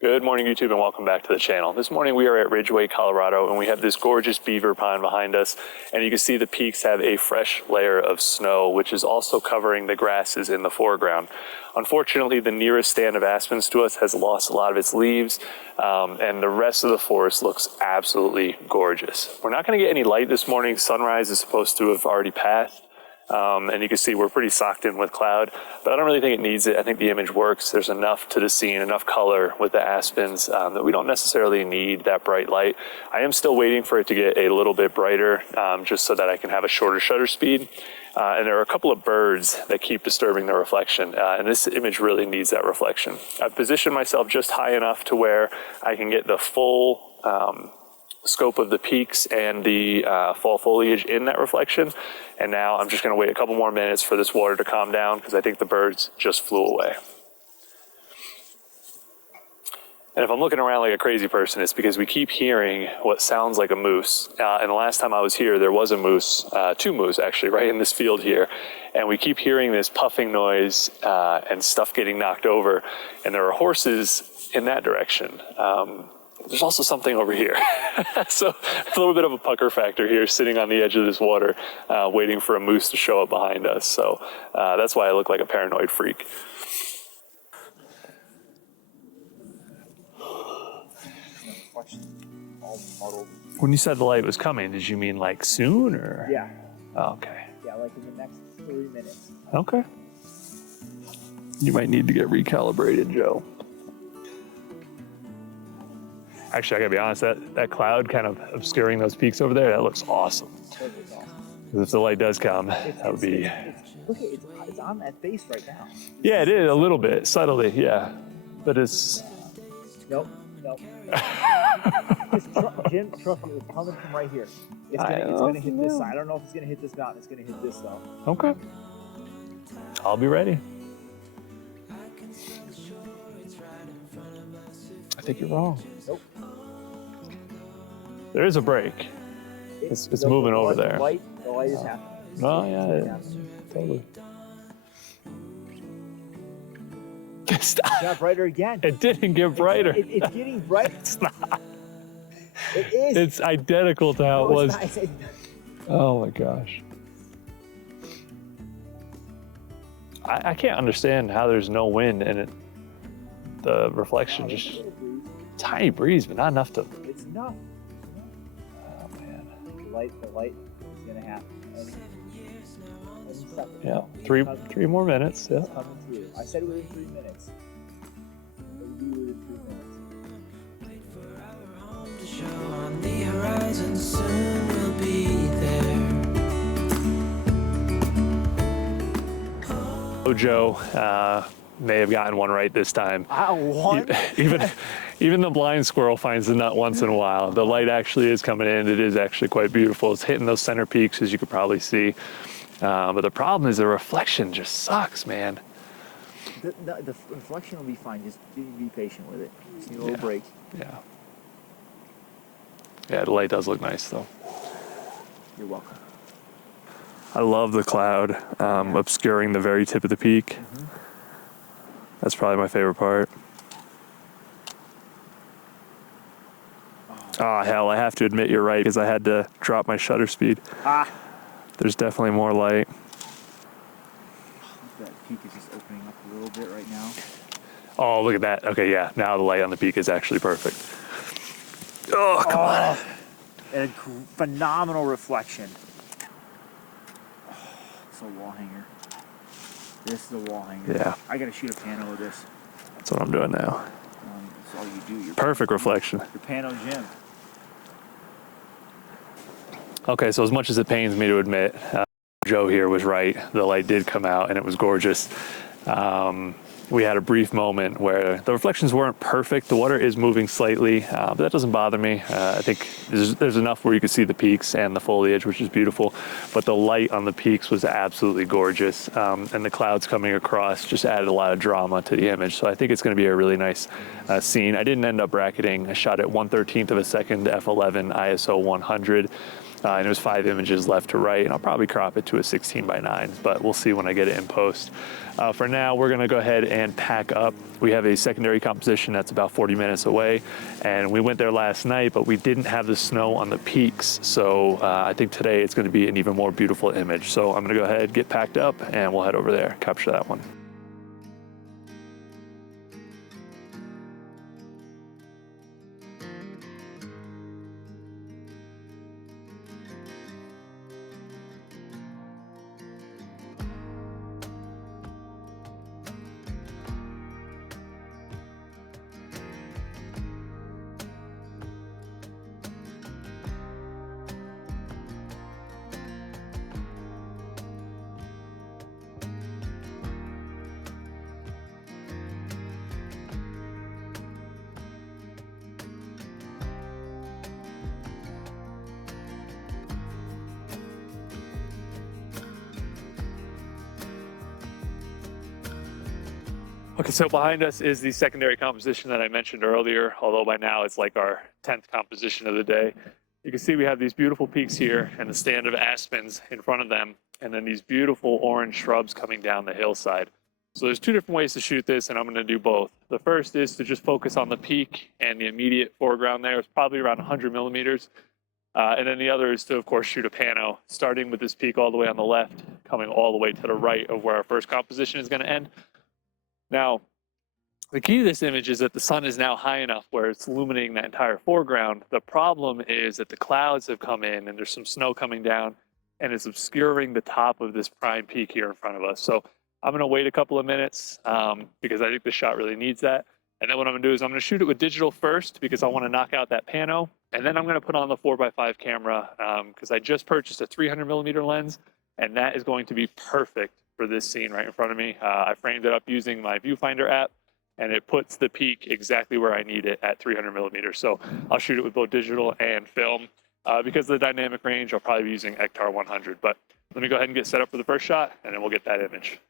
Good morning, YouTube, and welcome back to the channel. This morning we are at Ridgeway, Colorado, and we have this gorgeous beaver pond behind us, and you can see the peaks have a fresh layer of snow, which is also covering the grasses in the foreground. Unfortunately, the nearest stand of aspens to us has lost a lot of its leaves, and the rest of the forest looks absolutely gorgeous. We're not going to get any light this morning. Sunrise is supposed to have already passed. And you can see we're pretty socked in with cloud, but I don't really think it needs it. I think the image works. There's enough to the scene, enough color with the aspens that we don't necessarily need that bright light. I am still waiting for it to get a little bit brighter just so that I can have a shorter shutter speed. And there are a couple of birds that keep disturbing the reflection, and this image really needs that reflection. I've positioned myself just high enough to where I can get the full scope of the peaks and the fall foliage in that reflection. And now I'm just going to wait a couple more minutes for this water to calm down because I think the birds just flew away. And if I'm looking around like a crazy person, it's because we keep hearing what sounds like a moose. And the last time I was here, there was a moose, two moose actually, right in this field here. And we keep hearing this puffing noise and stuff getting knocked over. And there are horses in that direction. There's also something over here. So a little bit of a pucker factor here, sitting on the edge of this water, waiting for a moose to show up behind us. So that's why I look like a paranoid freak. When you said the light was coming, did you mean like soon or? Yeah. Oh, okay. Yeah, like in the next 3 minutes. Okay. You might need to get recalibrated, Joe. Actually, I gotta be honest, that cloud kind of obscuring those peaks over there, that looks awesome. That looks awesome. Because if the light does come, that would be... Look, it's on that face right now. Yeah, it is, a little bit, subtly, yeah. But it's... Nope. Jim, trust me, it's coming from right here. It's gonna hit this side. I don't know if it's gonna hit this mountain, it's gonna hit this though. Okay. I'll be ready. I think you're wrong. Nope. There is a break. It's moving over there. The light is happening. Oh, yeah, totally. It got brighter again. It didn't get brighter. It's getting brighter. It's not. It is. It's identical to how it was. Oh my gosh. I can't understand how there's no wind and the reflection just tiny breeze, but not enough to. It's enough. Oh man. The light is gonna happen. Yeah, three more minutes. Yeah. I said within 3 minutes. It'll be within 3 minutes. Show on the horizon, soon we'll be there. Oh, Joe may have gotten one right this time. One? Even the blind squirrel finds the nut once in a while. The light actually is coming in. It is actually quite beautiful. It's hitting those center peaks, as you could probably see. But the problem is the reflection just sucks, man. The reflection will be fine. Just be patient with it. Just need a little break. Yeah. Yeah, the light does look nice, though. You're welcome. I love the cloud obscuring the very tip of the peak. Mm-hmm. That's probably my favorite part. Oh, hell, I have to admit you're right, because I had to drop my shutter speed. There's definitely more light. That peak is just opening up a little bit right now. Oh, look at that. Okay, yeah, now the light on the peak is actually perfect. Oh, come on. And a phenomenal reflection. Oh, it's a wall hanger. This is a wall hanger. Yeah. I gotta shoot a pano with this. That's what I'm doing now. That's all you do. Perfect reflection. Your pano Jim. Okay, so as much as it pains me to admit, Joe here was right. The light did come out and it was gorgeous. We had a brief moment where the reflections weren't perfect. The water is moving slightly, but that doesn't bother me. I think there's enough where you can see the peaks and the foliage, which is beautiful. But the light on the peaks was absolutely gorgeous. And the clouds coming across just added a lot of drama to the image. So I think it's going to be a really nice scene. I didn't end up bracketing. I shot at 1/13 of a second, f11, ISO 100. And it was 5 images left to right, and I'll probably crop it to a 16 by 9, but we'll see when I get it in post. For now, we're gonna go ahead and pack up. We have a secondary composition that's about 40 minutes away, and we went there last night, but we didn't have the snow on the peaks, so I think today it's gonna be an even more beautiful image. So I'm gonna go ahead, get packed up, and we'll head over there, capture that one. Okay, so behind us is the secondary composition that I mentioned earlier, although by now it's like our 10th composition of the day. You can see we have these beautiful peaks here and the stand of aspens in front of them, and then these beautiful orange shrubs coming down the hillside. So there's 2 different ways to shoot this, and I'm gonna do both. The first is to just focus on the peak and the immediate foreground there. It's probably around 100 millimeters. And then the other is to, of course, shoot a pano, starting with this peak all the way on the left, coming all the way to the right of where our first composition is gonna end. Now, the key to this image is that the sun is now high enough where it's illuminating that entire foreground. The problem is that the clouds have come in and there's some snow coming down and it's obscuring the top of this prime peak here in front of us. So I'm gonna wait a couple of minutes because I think the shot really needs that. And then what I'm gonna do is I'm gonna shoot it with digital first because I wanna knock out that pano. And then I'm gonna put on the 4x5 camera because I just purchased a 300 millimeter lens, and that is going to be perfect for this scene right in front of me. I framed it up using my viewfinder app, and it puts the peak exactly where I need it at 300 millimeters. So I'll shoot it with both digital and film. Because of the dynamic range, I'll probably be using Ektar 100. But let me go ahead and get set up for the first shot, and then we'll get that image.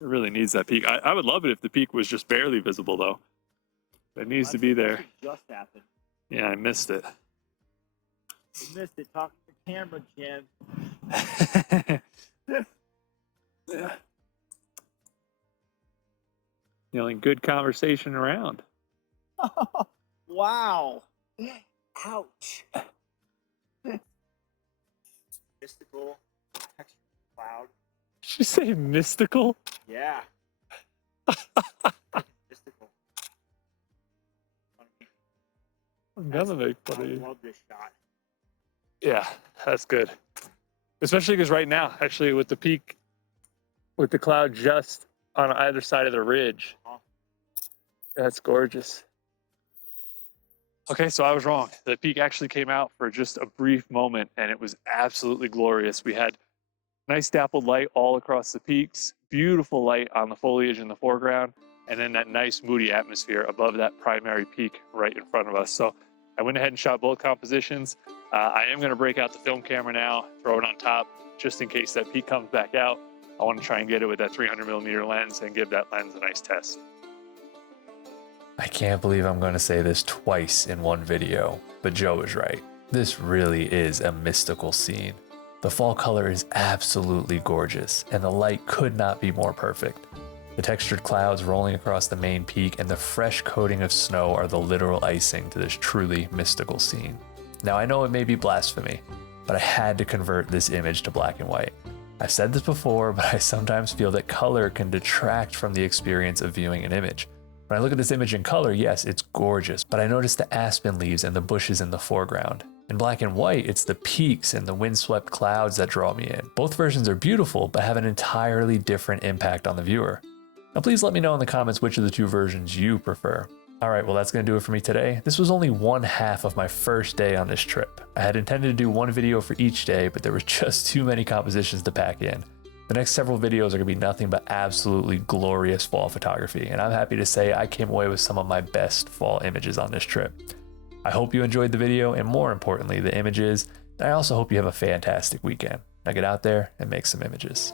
It really needs that peak. I would love it if the peak was just barely visible, though. It needs to be there. Just happened. Yeah, I missed it. You missed it. Talk to the camera, Jim. Yeah. Feeling good conversation around. Wow. Ouch. Mystical texture cloud. Did you say mystical? Yeah. Mystical. I'm gonna make fun of I you. love this shot. Yeah, that's good. Especially because right now, actually, with the peak, with the cloud just on either side of the ridge, that's gorgeous. Okay, so I was wrong. The peak actually came out for just a brief moment, and it was absolutely glorious. We had nice dappled light all across the peaks, beautiful light on the foliage in the foreground, and then that nice moody atmosphere above that primary peak right in front of us. So I went ahead and shot both compositions. I am gonna break out the film camera now, throw it on top, just in case that peak comes back out. I wanna try and get it with that 300 millimeter lens and give that lens a nice test. I can't believe I'm gonna say this twice in one video, but Joe is right. This really is a mystical scene. The fall color is absolutely gorgeous, and the light could not be more perfect. The textured clouds rolling across the main peak and the fresh coating of snow are the literal icing to this truly mystical scene. Now I know it may be blasphemy, but I had to convert this image to black and white. I've said this before, but I sometimes feel that color can detract from the experience of viewing an image. When I look at this image in color, yes, it's gorgeous, but I notice the aspen leaves and the bushes in the foreground. In black and white, it's the peaks and the windswept clouds that draw me in. Both versions are beautiful, but have an entirely different impact on the viewer. Now please let me know in the comments which of the 2 versions you prefer. All right, well that's gonna do it for me today. This was only one half of my first day on this trip. I had intended to do one video for each day, but there were just too many compositions to pack in. The next several videos are gonna be nothing but absolutely glorious fall photography, and I'm happy to say I came away with some of my best fall images on this trip. I hope you enjoyed the video, and more importantly, the images, and I also hope you have a fantastic weekend. Now get out there and make some images.